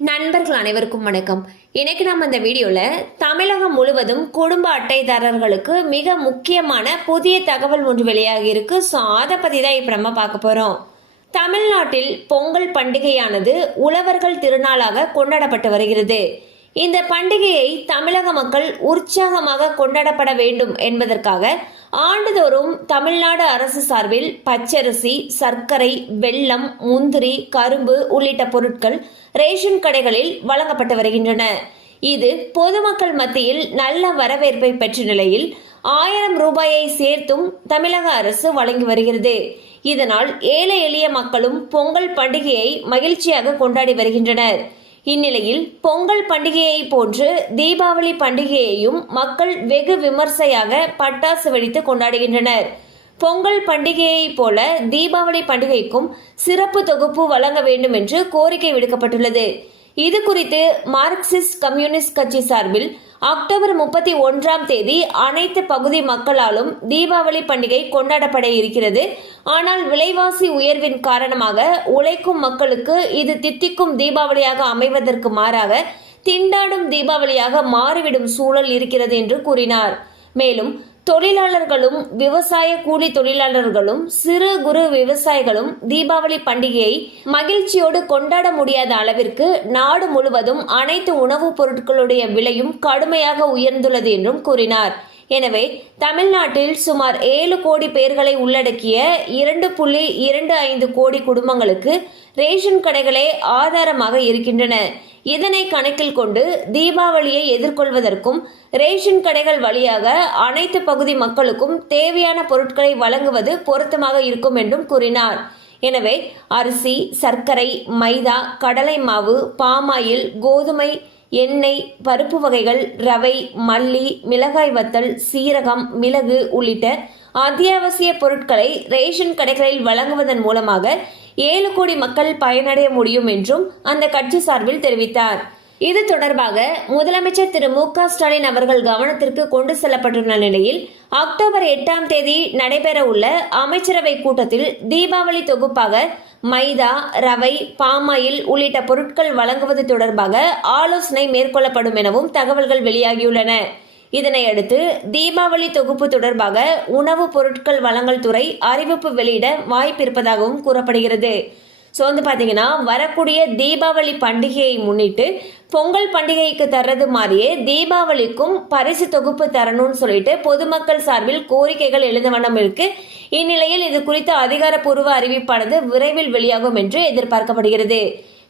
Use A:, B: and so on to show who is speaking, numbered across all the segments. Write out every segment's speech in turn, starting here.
A: நண்பர்கள் அனைவருக்கும் வணக்கம். இன்னைக்கு நம்ம இந்த வீடியோவில் தமிழகம் முழுவதும் குடும்ப அட்டைதாரர்களுக்கு மிக முக்கியமான புதிய தகவல் ஒன்று வெளியாகி இருக்கு. ஸோ அதை பற்றி தான் இப்போ நம்ம பார்க்க போகிறோம் தமிழ்நாட்டில் பொங்கல் பண்டிகையானது உழவர்கள் திருநாளாக கொண்டாடப்பட்டு வருகிறது. இந்த பண்டிகையை தமிழக மக்கள் உற்சாகமாக கொண்டாடப்பட வேண்டும் என்பதற்காக ஆண்டுதோறும் தமிழ்நாடு அரசு சார்பில் பச்சரிசி சர்க்கரை வெல்லம் முந்திரி கரும்பு உள்ளிட்ட பொருட்கள் ரேஷன் கடைகளில் வழங்கப்பட்டு வருகின்றன. இது பொதுமக்கள் மத்தியில் நல்ல வரவேற்பை பெற்ற நிலையில் ஆயிரம் ரூபாயை சேர்த்தும் தமிழக அரசு வழங்கி வருகிறது. இதனால் ஏழை எளிய மக்களும் பொங்கல் பண்டிகையை மகிழ்ச்சியாக கொண்டாடி வருகின்றனர். இந்நிலையில் பொங்கல் பண்டிகையை போன்று தீபாவளி பண்டிகையையும் மக்கள் வெகு விமர்சையாக பட்டாசு வெடித்து கொண்டாடுகின்றனர். பொங்கல் பண்டிகையைப் போல தீபாவளி பண்டிகைக்கும் சிறப்பு தொகுப்பு வழங்க வேண்டும் என்று கோரிக்கை விடுக்கப்பட்டுள்ளது. இது குறித்து மார்க்சிஸ்ட் கம்யூனிஸ்ட் கட்சி சார்பில் அக்டோபர் முப்பத்தி ஒன்றாம் தேதி அனைத்து பகுதி மக்களாலும் தீபாவளி பண்டிகை கொண்டாடப்பட இருக்கிறது. ஆனால் விலைவாசி உயர்வின் காரணமாக உழைக்கும் மக்களுக்கு இது தித்திக்கும் தீபாவளியாக அமைவதற்கு மாறாக திண்டாடும் தீபாவளியாக மாறிவிடும் சூழல் இருக்கிறது என்று கூறினார். மேலும் தொழிலாளர்களும் விவசாய கூலி தொழிலாளர்களும் சிறு குறு விவசாயிகளும் தீபாவளி பண்டிகையை மகிழ்ச்சியோடு கொண்டாட முடியாத அளவிற்கு நாடு முழுவதும் அனைத்து உணவுப் பொருட்களுடைய விலையும் கடுமையாக உயர்ந்துள்ளது என்றும் கூறினார். எனவே தமிழ்நாட்டில் சுமார் ஏழு கோடி பேர்களை உள்ளடக்கிய இரண்டு புள்ளி இரண்டு ஐந்து கோடி குடும்பங்களுக்கு ரேஷன் கடைகளே ஆதாரமாக இருக்கின்றன. இதனை கணக்கில் கொண்டு தீபாவளியை எதிர்கொள்வதற்கும் ரேஷன் கடைகள் வழியாக அனைத்து பகுதி மக்களுக்கும் தேவையான பொருட்களை வழங்குவது பொருத்தமாக இருக்கும் என்றும் கூறினார். எனவே அரிசி சர்க்கரை மைதா கடலை மாவு பாமாயில் கோதுமை எண்ணெய் பருப்பு வகைகள் ரவை மல்லி மிளகாய் வத்தல் சீரகம் மிளகு உள்ளிட்ட அத்தியாவசிய பொருட்களை ரேஷன் கடைகளில் வழங்குவதன் மூலமாக ஏழு கோடி மக்கள் பயனடைய முடியும் என்றும் அந்த கட்சி சார்பில் தெரிவித்தார். இது தொடர்பாக முதலமைச்சர் திரு மு க ஸ்டாலின் அவர்கள் கவனத்திற்கு கொண்டு செல்லப்பட்டுள்ள நிலையில் அக்டோபர் எட்டாம் தேதி நடைபெற உள்ள அமைச்சரவை கூட்டத்தில் தீபாவளி தொகுப்பாக மைதா ரவை பாமாயில் உள்ளிட்ட பொருட்கள் வழங்குவது தொடர்பாக ஆலோசனை மேற்கொள்ளப்படும் எனவும் தகவல்கள் வெளியாகியுள்ளன. இதனையடுத்து தீபாவளி தொகுப்பு தொடர்பாக உணவுப் பொருட்கள் வழங்கல் துறை அறிவிப்பு வெளியிட வாய்ப்பு இருப்பதாகவும் கூறப்படுகிறது. ஸோ வந்து பார்த்தீங்கன்னா வரக்கூடிய தீபாவளி பண்டிகையை முன்னிட்டு பொங்கல் பண்டிகைக்கு தர்றது மாதிரியே தீபாவளிக்கும் பரிசு தொகுப்பு தரணும்னு சொல்லிட்டு பொதுமக்கள் சார்பில் கோரிக்கைகள் எழுந்த வண்ணம் இருக்கு. இந்நிலையில் இது குறித்த அதிகாரப்பூர்வ அறிவிப்பானது விரைவில் வெளியாகும் என்று எதிர்பார்க்கப்படுகிறது.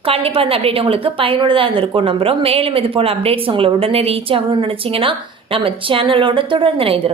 A: கண்டிப்பாக அந்த அப்டேட் உங்களுக்கு பயனுள்ளதாக இருந்திருக்கும் நம்புகிறோம் மேலும் இது போல் அப்டேட்ஸ் உங்களை உடனே ரீச் ஆகணும்னு நினச்சிங்கன்னா நம்ம சேனலோட தொடர்ந்து இணைந்திருங்க